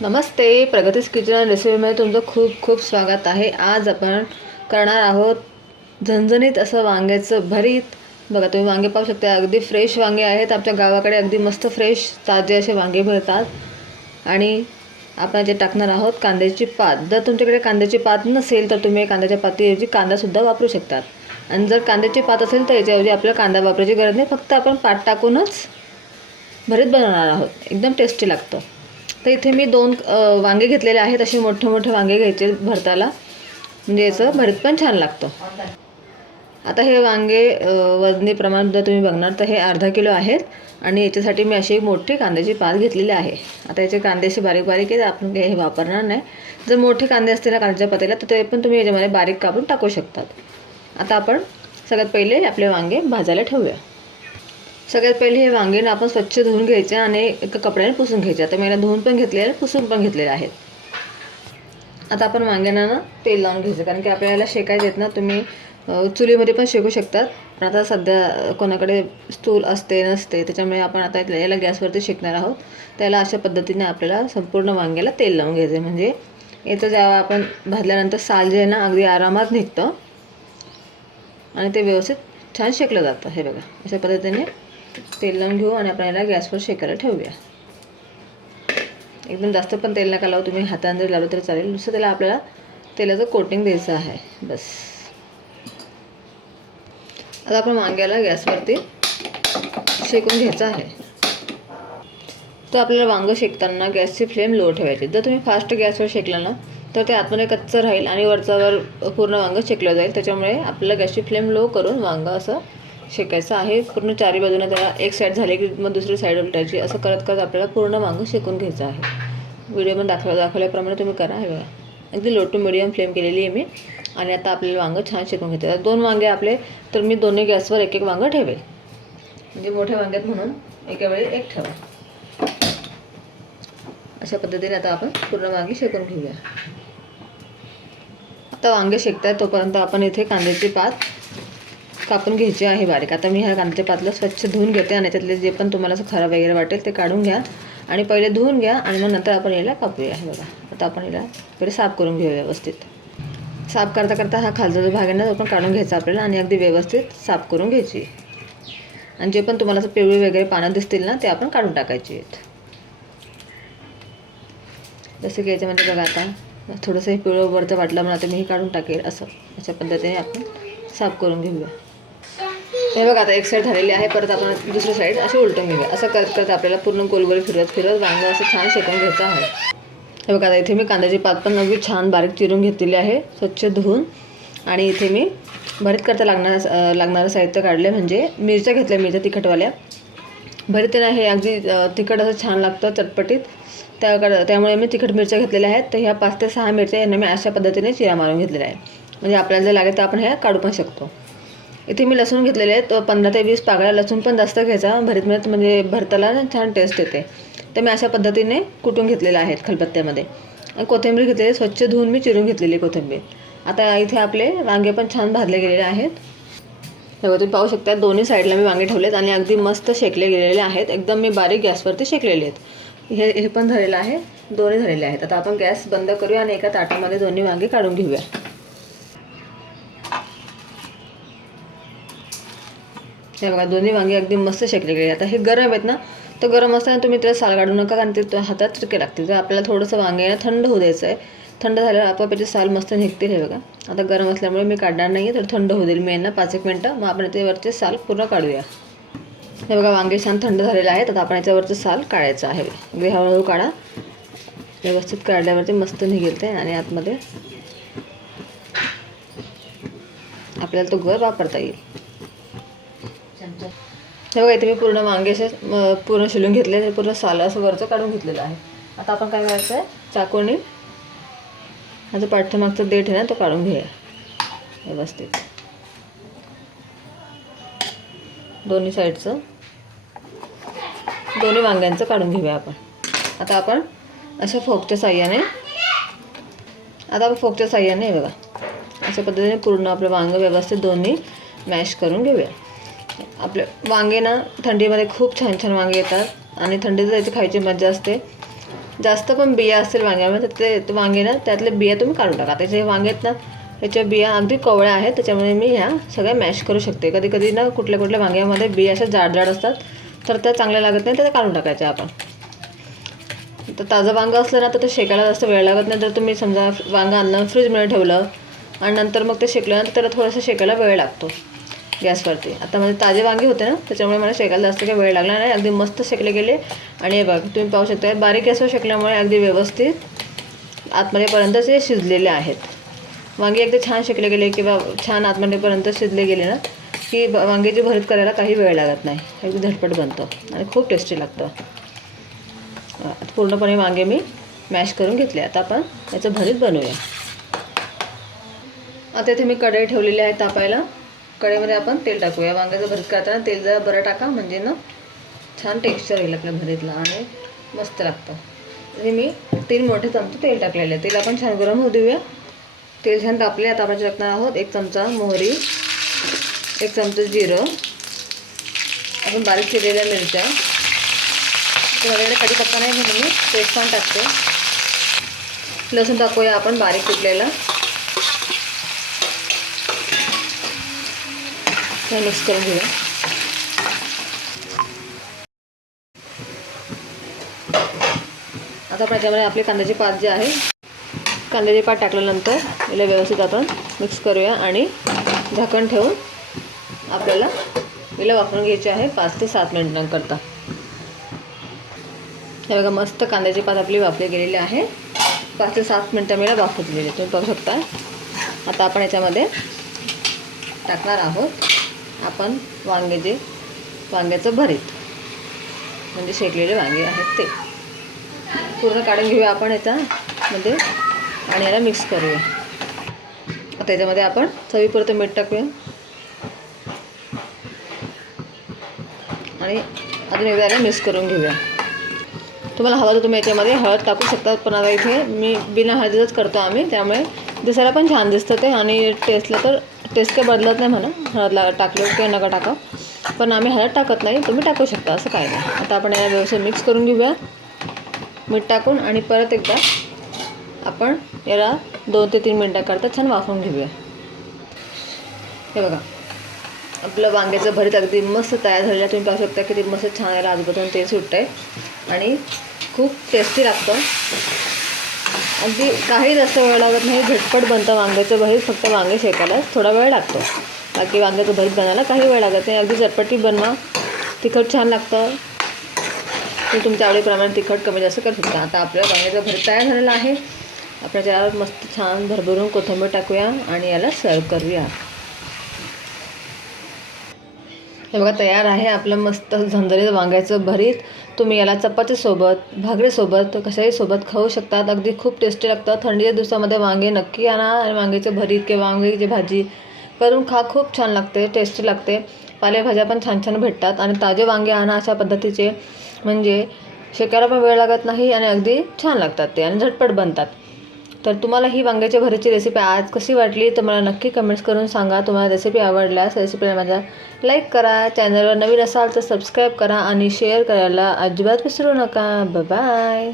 नमस्ते प्रगतीस kitchen रेसिपीमध्ये तुमचं खूप खूप स्वागत आहे. आज आपण करणार आहोत झणझणीत असं वांग्याचं भरीत. बघा तुम्ही वांगे पाहू शकता अगदी फ्रेश वांगे आहेत. आमच्या गावाकडे अगदी मस्त फ्रेश ताजे असे वांगे भरतात आणि आपण जे टाकणार आहोत कांद्याची पात. जर तुमच्याकडे कांद्याची पात नसेल तर तुम्ही कांद्याच्या पातीऐवजी कांदासुद्धा वापरू शकतात. आणि जर कांद्याची पात असेल तर याच्याऐवजी आपल्याला कांदा वापरायची गरज नाही. फक्त आपण पात टाकूनच भरीत बनवणार आहोत. एकदम टेस्टी लागतं. तर इथे मी दोन वांगे घेतलेले आहेत. असे मोठे मोठे वांगे घ्यायचे भरताला. म्हणजे याचं भरीत पण छान लागतं. आता हे वांगे वजनीप्रमाण वजनी प्रमाण जर तुम्ही बघणार तर हे अर्धा किलो आहेत. आणि याच्यासाठी मी अशी मोठी कांद्याची पात घेतलेली आहे. आता याचे कांदे असे बारीक बारीक आहेत आपण काही हे वापरणार नाही. जर मोठे कांदे असतील ना कांद्याच्या पातेला तर ते पण तुम्ही याच्यामध्ये बारीक कापून टाकू शकतात. आता आपण सगळ्यात पहिले आपले वांगे भाजायला ठेवूया. सगळ्यात पहिले हे वांगे ना आपण स्वच्छ धुवून घ्यायचे आणि एका कपड्याने पुसून घ्यायचे. आता मी याला धुवून पण घेतले आहे पुसून पण घेतलेले आहेत. आता आपण वांग्यांना ना तेल लावून घ्यायचं कारण की आपल्याला शेकायचे आहेत ना तुम्ही चुलीमध्ये पण शेकू शकतात. पण आता सध्या कोणाकडे स्टूल असते नसते त्याच्यामुळे आपण आता इथल्या- याला गॅसवरती शेकणार आहोत. त्याला अशा पद्धतीने आपल्याला संपूर्ण वांग्याला तेल लावून घ्यायचं आहे. म्हणजे याचं जेव्हा आपण भाजल्यानंतर साल जे आहे ना अगदी आरामात निघतं. आणि ते व्यवस्थित छान शेकलं जातं. हे बघा अशा पद्धतीने तेल लावून घेऊ आणि आपण याला गॅसवर शेकायला ठेवूया. एकदम जास्त पण तेल नका लावू तुम्ही हाताने जरी लावलं तरी चालेल. नुसतं त्याला आपल्याला तेलाचं कोटिंग द्यायचं आहे. बस. आता आपण वांग्याला गॅसवरती शेकून घ्यायचं आहे. तर आपल्याला वांगं शेकताना गॅसची फ्लेम लो ठेवायची. जर तुम्ही फास्ट गॅसवर शेकलं ना तर ते आतमध्ये कच्चं राहील आणि वरचावर पूर्ण वांगं शेकलं जाईल. त्याच्यामुळे आपल्याला गॅसची फ्लेम लो करून वांगं असं शेकायचं आहे. पूर्ण चारी बाजूने त्याला एक साईड झाली की मग दुसरी साईड उलटायची. असं करत करत आपल्याला पूर्ण वांगं शेकून घ्यायचं आहे. व्हिडिओमध्ये दाखवा दाखवल्याप्रमाणे तुम्ही करा. हे बघा. अगदी लो टू मिडियम फ्लेम केलेली आहे मी. आणि आता आपले वांगं छान शेकून घेते. दोन वांगे आपले तर मी दोन्ही गॅसवर एक एक वांगं ठेवेल. म्हणजे मोठे वांग्यात म्हणून एका वेळी एक ठेवा. अशा पद्धतीने आता आपण पूर्ण वांगी शेकून घेऊया. आता वांगे शेकतायत तोपर्यंत आपण इथे कांद्याची पात कापून घ्यायची आहे बारीक. आता मी ह्या कांद्याच्या पातला स्वच्छ धुवून घेते आणि त्यातले जे पण तुम्हाला असं खराब वगैरे वाटेल ते काढून घ्या. आणि पहिले धुवून घ्या आणि मग नंतर आपण याला कापूया. हे बघा. आता आपण याला पहिले साफ करून घेऊ व्यवस्थित. साफ करता करता हा खालचा जो भाग आहे ना तो पण काढून घ्यायचा आपल्याला आणि अगदी व्यवस्थित साफ करून घ्यायची. आणि जे पण तुम्हाला असं पिवळी वगैरे पानं दिसतील ना ते आपण काढून टाकायचे आहेत. जसं की याच्यामध्ये बघा आता थोडंसं हे पिवळं वरचं वाटलं म्हणा तर मी हे काढून टाकेल असं. अशा पद्धतीने आपण साफ करून घेऊया. हे बघा आता एक साईड झालेली आहे परत आपण दुसरी साईड अशी उलटून घेऊया. असं करत करत आपल्याला पूर्ण गोलगोल फिरत फिरत वांगं असं छान शेकून घ्यायचं आहे. हे बघा आता इथे मी कांद्याची पात पण अगदी छान बारीक चिरून घेतलेली आहे स्वच्छ धुवून. आणि इथे मी भरीत करता लागणारं लागणारं साहित्य काढले म्हणजे मिरच्या घेतल्या मिरच्या तिखटवाल्या. भरीत ना हे अगदी तिखट असं छान लागतं चटपटीत. त्याकडं त्यामुळे मी तिखट मिरच्या घेतलेल्या आहेत. तर ह्या पाच ते सहा मिरच्या यांना मी अशा पद्धतीने चिरा मारून घेतलेल्या आहे म्हणजे आपल्याला जर लागेल तर आपण ह्या काढू पण शकतो. इथे मी लसूण घेतलेले आहेत. पंधरा ते वीस पाकळ्या लसूण पण जास्त घ्यायचा. भरीत मिळत म्हणजे भरताला छान टेस्ट येते. तर मी अशा पद्धतीने कुटून घेतलेल्या आहेत खलबत्त्यामध्ये. आणि कोथिंबीर घेतलेली स्वच्छ धुवून मी चिरून घेतलेली कोथिंबीर. आता इथे आपले वांगे पण छान भाजले गेलेले आहेत. हे बघा तुम्ही पाहू शकता दोन्ही साईडला मी वांगे ठेवलेत आणि अगदी मस्त शेकले गेलेले आहेत. एकदम मी बारीक गॅसवरती शेकलेले आहेत. हे हे पण झालेलं आहे. दोन्ही झालेले आहेत. आता आपण गॅस बंद करूया आणि एका ताटामध्ये दोन्ही वांगे काढून घेऊया. हे बघा दोन्ही वांगे अगदी मस्त शेकले गेले. आता हे गरम आहेत ना तर गरम असताना तुम्ही त्याला साल काढू नका कारण ते तो हातात चिरके लागतील. तर आपल्याला थोडंसं वांगे थंड होऊ द्यायचं आहे. थंड झाल्यावर आपोआप याची साल मस्त निघतील हे बघा. आता गरम असल्यामुळे मी काढणार नाही आहे तर थंड होऊ देईल मी यांना पाच एक मिनटं. मग आपण ते साल पूर्ण काढूया. हे बघा वांगे छान थंड झालेले आहेत. आता आपण याच्यावरचं साल काढायचं आहे. अगदी हळूहळू काढा. व्यवस्थित काढल्यावरती मस्त निघेल ते आणि आतमध्ये आपल्याला तो गर वापरता येईल. हे बघा इथे मी पूर्ण वांगे असे पूर्ण शिलून घेतले ते पूर्ण साल असं वरचं काढून घेतलेलं आहे. आता आपण काय करायचं आहे? चाकूने हा जो पाठीमागचा देठ आहे ना तो काढून घेऊया. व्यवस्थित. दोन्ही साईडचं. दोन्ही वांग्यांचं काढून घेऊया आपण. आता आपण अशा फोकच्या साह्याने आता आपण फोकच्या साह्याने बघा अशा पद्धतीने पूर्ण आपलं वांगं व्यवस्थित दोन्ही मॅश करून घेऊया. आपले वांगे ना थंडीमध्ये खूप छान छान वांगे येतात. आणि थंडीत त्याची खायची मजा असते जास्त पण बिया असतील वांग्यामध्ये तर ते वांगे ना त्यातले बिया तुम्ही काढून टाका. त्याचे वांगे आहेत ना याच्या बिया अगदी कवळ्या आहेत त्याच्यामुळे मी ह्या सगळ्या मॅश करू शकते. कधी कधी ना कुठल्या कुठल्या वांग्यामध्ये बिया अशा जाड जाड असतात तर त्या चांगल्या लागत नाही तर त्या काढून टाकायच्या आपण. तर ताजं वांगं असलं ना तर ते शेकायला जास्त वेळ लागत नाही. तर तुम्ही समजा वांगं आणलं फ्रीजमध्ये ठेवलं आणि नंतर मग ते शेकल्यानंतर त्याला थोडंसं शेकायला वेळ लागतो. गॅसवरती आता म्हणजे ताजे वांगे होते ना त्याच्यामुळे मला शेकायला जास्त काही वेळ लागला नाही. अगदी मस्त शेकले गेले. आणि हे बघ तुम्ही पाहू शकता बारीक गॅसवर शेकल्यामुळे अगदी व्यवस्थित आतमध्येपर्यंत ते शिजलेले आहेत. वांगे एकदा छान शेकले गेले किंवा छान आतमध्येपर्यंत शिजले गेले ना की वांग्याची भरीत करायला काही वेळ लागत नाही. अगदी झटपट बनतं आणि खूप टेस्टी लागतं. पूर्णपणे वांगे मी मॅश करून घेतले. आता आपण याचं भरीत बनवूया. आता इथे मी कढई ठेवलेली आहे तापायला. कढईमध्ये आपण तेल टाकूया. वांग्याचं भरीत करताना तेल जरा बरं टाका म्हणजे ना छान टेक्स्चर येईल आपल्या भरीतला आणि मस्त लागतं. आणि मी तीन मोठे चमचे तेल टाकलेले तेल आपण छान गरम होऊ देऊया. तेल छान तापले आता आपण टाकणार आहोत एक चमचा मोहरी एक चमचा जिरं. आपण बारीक चिरलेल्या मिरच्या. तर कधी पत्ता नाही म्हणून मी पेस्ट पण टाकते. लसूण टाकूया आपण बारीक कुटलेला हे मिक्स करून घेऊया आता आपण याच्यामध्ये आपले कांद्याची पात जे आहे कांद्याचे पात टाकल्यानंतर याला व्यवस्थित आपण मिक्स करूया आणि झाकण ठेवून आपल्याला याला वापरून घ्यायचे आहे पाच ते सात मिनिटांकरता. हे बघा मस्त कांद्याची पात आपली वापरली गेलेली आहे. पाच ते सात मिनटं मी याला वाफवलेली तुम्ही पाहू शकता. आता आपण याच्यामध्ये टाकणार आहोत. आपण वांग्याचे वांग्याचं भरीत. म्हणजे शेकलेले वांगे आहेत ते. पूर्ण काढून घेऊया आपण याच्यामध्ये म्हणजे, आणि याला मिक्स करूया. आता याच्यामध्ये आपण चवीपुरतं मीठ टाकूया. आणि अजून एकदा याला मिक्स करून घेऊया. तुम्हाला हवं तर तुम्ही याच्यामध्ये हळद टाकू शकता पण आता इथे मी बिना हळदीचंच करतो आम्ही त्यामुळे दिसायला पण छान दिसतं ते आणि टेस्टला तर टेस्ट काही बदलत नाही म्हणा हळद ला टाकलं किंवा नका टाका पण आम्ही हळद टाकत नाही तुम्ही टाकू शकता असं काय नाही. आता आपण याला व्यवस्थित मिक्स करून घेऊया. मीठ टाकून आणि परत एकदा आपण याला दोन ते तीन मिनटाकरता छान वाफवून घेऊया. हे बघा. आपलं वांग्याचं भरीत अगदी मस्त तयार झालेलं तुम्ही पाहू शकता किती मस्त छान याला आजूबाजून तेल सुटतं आहे आणि खूप टेस्टी लागतं. अगदी काही जास्त वेळ लागत नाही झटपट बनतं वांग्याचं भरीत फक्त वांगे शेकायला थोडा वेळ लागतो. बाकी वांग्याचं भरीत बनायला काही वेळ लागत नाही. अगदी झटपटी बनवा. तिखट छान लागतं. तुम्ही तुमच्या आवडीप्रमाणे तिखट कमी जास्त करू शकता आता आपल्या वांग्याचं भरीत तयार झालेलं आहे. आपण त्याच्यावर मस्त छान भरभरून कोथिंबीर टाकूया आणि याला सर्व करूया. हे बघा तयार आहे आपलं मस्त झंझरीत वांग्याचं भरीत. तुम्ही याला चपातीसोबत भाकरीसोबत कशाही सोबत खाऊ शकतात. अगदी खूप टेस्टी लागतं. थंडीच्या दिवसामध्ये वांगे नक्की आणा आणि वांग्याचं भरीत किंवा वांग्याची भाजी करून खा. खूप छान लागते टेस्टी लागते. पालेभाज्या पण छान छान भेटतात. आणि ताजे वांगे आणा अशा पद्धतीचे. म्हणजे शेकायला पण वेळ लागत नाही आणि अगदी छान लागतात ते आणि झटपट बनतात. तर तुम्हाला ही वांग्याच्या भरीची रेसिपी आज कशी वाटली तर मला नक्की कमेंट्स करून सांगा. तुम्हाला रेसिपी आवडल्यास रेसिपीला माझ्या लाईक करा. चॅनलवर नवीन असाल तर सबस्क्राईब करा आणि शेअर करायला अजिबात विसरू नका. बाय